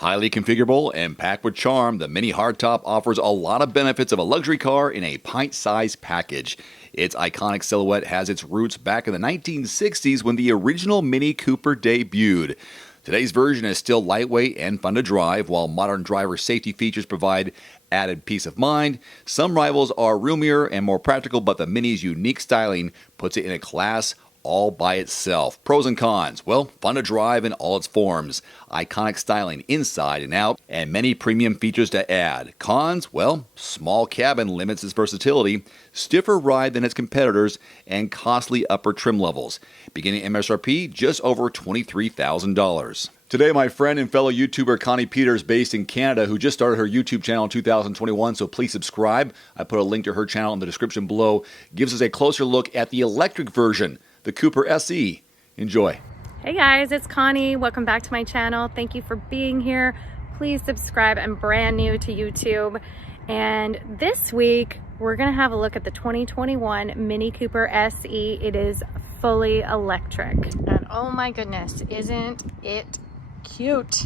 Highly configurable and packed with charm, the Mini Hardtop offers a lot of benefits of a luxury car in a pint-sized package. Its iconic silhouette has its roots back in the 1960s when the original Mini Cooper debuted. Today's version is still lightweight and fun to drive, while modern driver safety features provide added peace of mind. Some rivals are roomier and more practical, but the Mini's unique styling puts it in a class all by itself. Pros and cons. Well, fun to drive in all its forms, iconic styling inside and out, and many premium features to add. Cons? Well, small cabin limits its versatility, stiffer ride than its competitors, and costly upper trim levels. Beginning MSRP just over $23,000. Today, my friend and fellow YouTuber Connie Peters, based in Canada, who just started her YouTube channel in 2021, so please subscribe. I put a link to her channel in the description below. Gives us a closer look at the electric version, the Cooper SE. Enjoy. Hey guys, it's Connie. Welcome back to my channel. Thank you for being here. Please subscribe. I'm brand new to YouTube. And this week, we're gonna have a look at the 2021 Mini Cooper SE. It is fully electric. And oh my goodness, isn't it cute?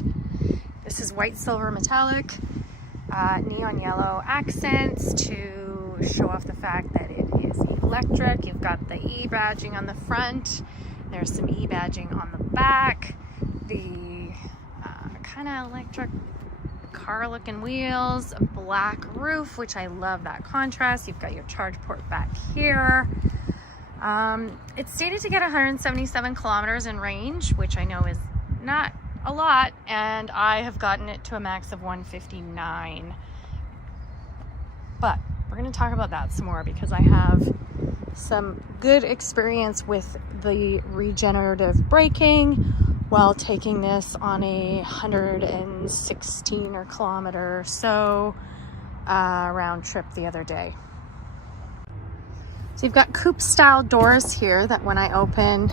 This is white, silver, metallic, neon yellow accents to show off the fact that it is electric. You've got the E badging on the front. There's some E badging on the back. The kind of electric car looking wheels, a black roof, which I love that contrast. You've got your charge port back here. It's stated to get 177 kilometers in range, which I know is not a lot, and I have gotten it to a max of 159. But we're going to talk about that some more because I have some good experience with the regenerative braking while taking this on a 116 or kilometer or so round trip the other day. So you've got coupe style doors here that when I open,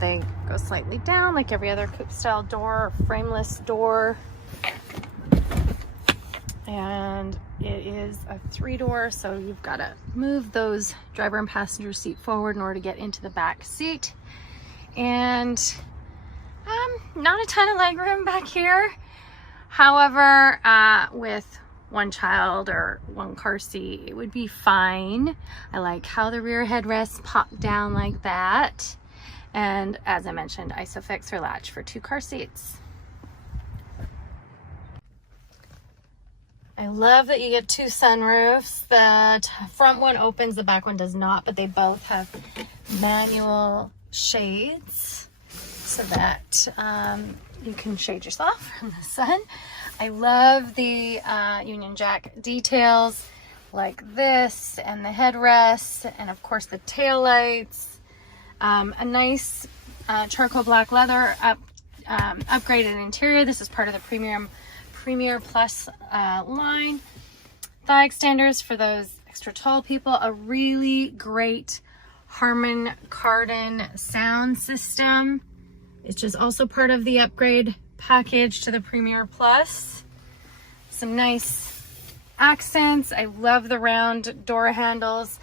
they go slightly down like every other coupe style door, or frameless door. And it is a 3-door, so you've got to move those driver and passenger seat forward in order to get into the back seat. And not a ton of legroom back here. However, with one child or one car seat, it would be fine. I like how the rear headrests pop down like that. And as I mentioned, ISOFIX or latch for 2 car seats. I love that you get 2 sunroofs. The front one opens, the back one does not, but they both have manual shades so that you can shade yourself from the sun. I love the Union Jack details like this, and the headrests, and of course the tail lights. A nice charcoal black leather upgraded interior. This is part of the Premier Plus line. Thigh extenders for those extra tall people. A really great Harman Kardon sound system, which is also part of the upgrade package to the Premier Plus. Some nice accents. I love the round door handles.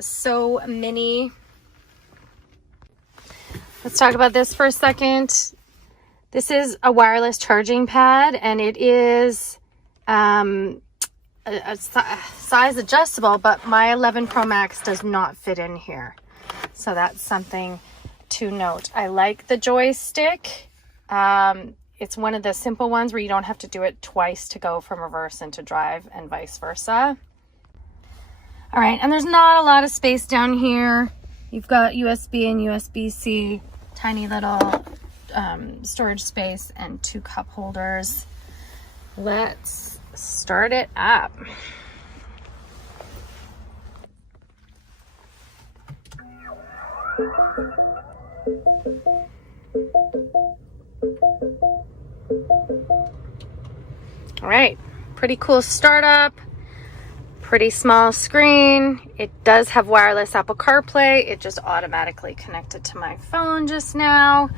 So mini. Let's talk about this for a second. This is a wireless charging pad, and it is a size adjustable, but my 11 Pro Max does not fit in here. So that's something to note. I like the joystick. It's one of the simple ones where you don't have to do it twice to go from reverse into drive and vice versa. All right, and there's not a lot of space down here. You've got USB and USB-C, tiny little storage space, and 2 cup holders. Let's start it up. All right, pretty cool startup. Pretty small screen. It does have wireless Apple CarPlay. It just automatically connected to my phone just now.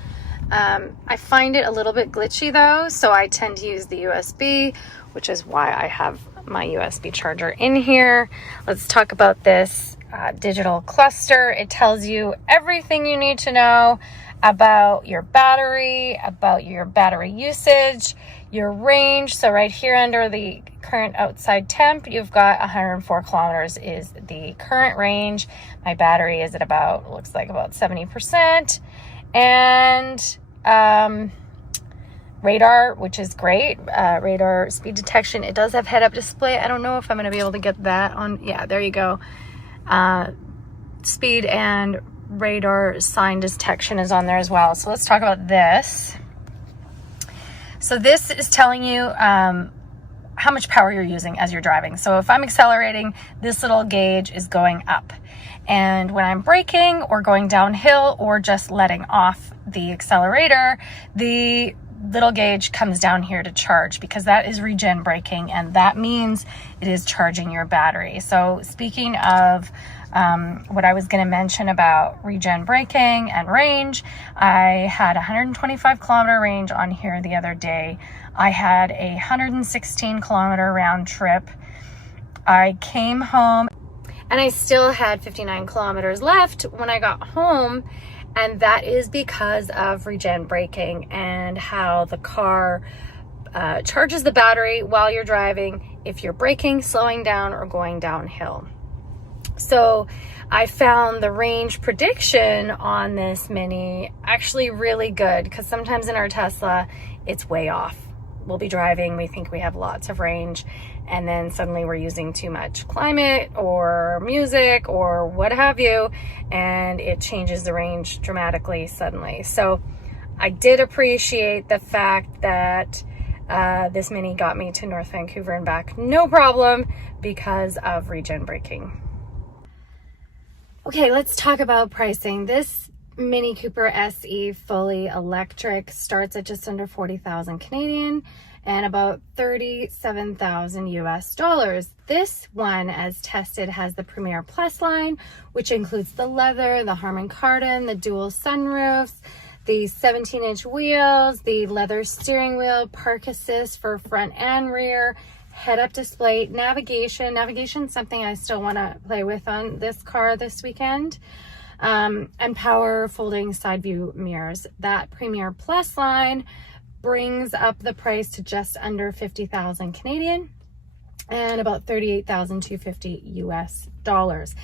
I find it a little bit glitchy though, so I tend to use the USB, which is why I have my USB charger in here. Let's talk about this digital cluster. It tells you everything you need to know about your battery usage, your range. So right here under the current outside temp, you've got 104 kilometers is the current range. My battery is at about, looks like about 70%. And radar, which is great. Radar speed detection. It does have head-up display. I don't know if I'm going to be able to get that on. Yeah, there you go. Speed and radar sign detection is on there as well. So let's talk about this. So this is telling you how much power you're using as you're driving. So if I'm accelerating, this little gauge is going up. And when I'm braking or going downhill or just letting off the accelerator, the little gauge comes down here to charge, because that is regen braking, and that means it is charging your battery. So speaking of what I was going to mention about regen braking and range, I had a 125 kilometer range on here the other day. I had a 116 kilometer round trip. I came home and I still had 59 kilometers left when I got home. And that is because of regen braking and how the car charges the battery while you're driving, if you're braking, slowing down, or going downhill. So I found the range prediction on this Mini actually really good, because sometimes in our Tesla, it's way off. We'll be driving, we think we have lots of range, and then suddenly we're using too much climate or music or what have you, and it changes the range dramatically suddenly. So I did appreciate the fact that this Mini got me to North Vancouver and back no problem because of regen braking. Okay, let's talk about pricing. This Mini Cooper SE fully electric starts at just under 40,000 Canadian and about 37,000 US dollars. This one, as tested, has the Premier Plus line, which includes the leather, the Harman Kardon, the dual sunroofs, the 17-inch wheels, the leather steering wheel, park assist for front and rear, head-up display, navigation. Navigation is something I still want to play with on this car this weekend. And power folding side view mirrors. That Premier Plus line brings up the price to just under 50,000 Canadian and about 38,250 US dollars.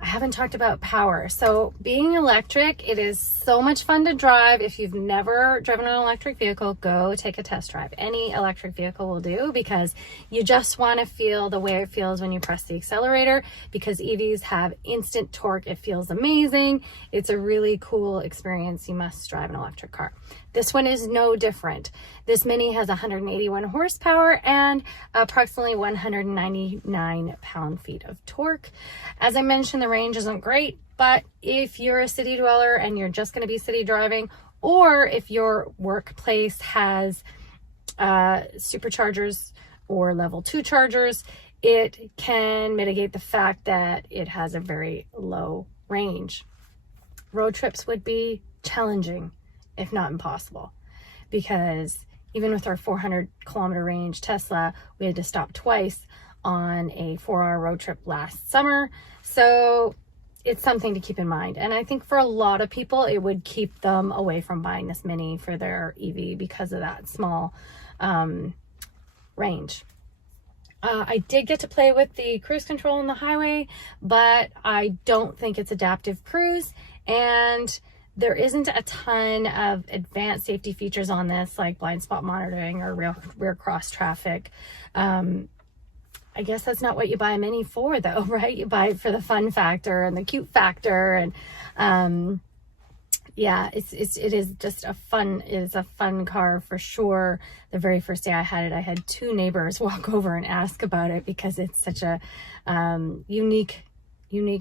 I haven't talked about power. So being electric, it is so much fun to drive. If you've never driven an electric vehicle, go take a test drive. Any electric vehicle will do, because you just want to feel the way it feels when you press the accelerator, because EVs have instant torque. It feels amazing. It's a really cool experience. You must drive an electric car. This one is no different. This Mini has 181 horsepower and approximately 199 pound-feet of torque. As I mentioned, the range isn't great, but if you're a city dweller and you're just going to be city driving, or if your workplace has superchargers or level 2 chargers, it can mitigate the fact that it has a very low range. Road trips would be challenging, if not impossible, because even with our 400 kilometer range Tesla, we had to stop twice on a 4-hour road trip last summer. So it's something to keep in mind. And I think for a lot of people, it would keep them away from buying this Mini for their EV because of that small range. I did get to play with the cruise control on the highway, but I don't think it's adaptive cruise, and there isn't a ton of advanced safety features on this, like blind spot monitoring or rear cross traffic. I guess that's not what you buy a Mini for, though, right? You buy it for the fun factor and the cute factor, and yeah, it is just a fun car for sure. The very first day I had it, I had 2 neighbors walk over and ask about it, because it's such a unique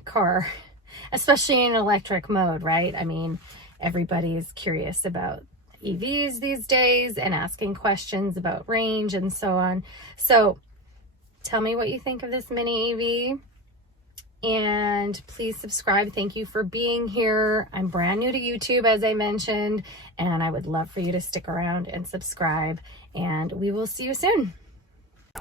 car, especially in electric mode, right? I mean, everybody's curious about EVs these days and asking questions about range and so on. So tell me what you think of this Mini EV, and please subscribe. Thank you for being here. I'm brand new to YouTube, as I mentioned, and I would love for you to stick around and subscribe, and we will see you soon.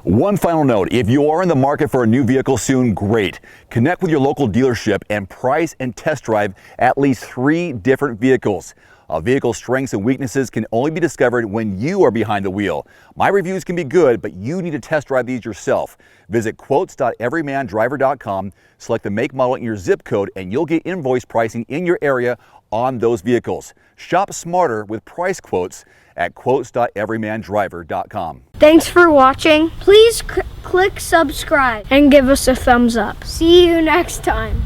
One final note, if you are in the market for a new vehicle soon, great. Connect with your local dealership and price and test drive at least 3 different vehicles. A vehicle's strengths and weaknesses can only be discovered when you are behind the wheel. My reviews can be good, but you need to test drive these yourself. Visit quotes.everymandriver.com, select the make, model, and your zip code, and you'll get invoice pricing in your area on those vehicles. Shop smarter with price quotes at quotes.everymandriver.com. Thanks for watching. Please click subscribe and give us a thumbs up. See you next time.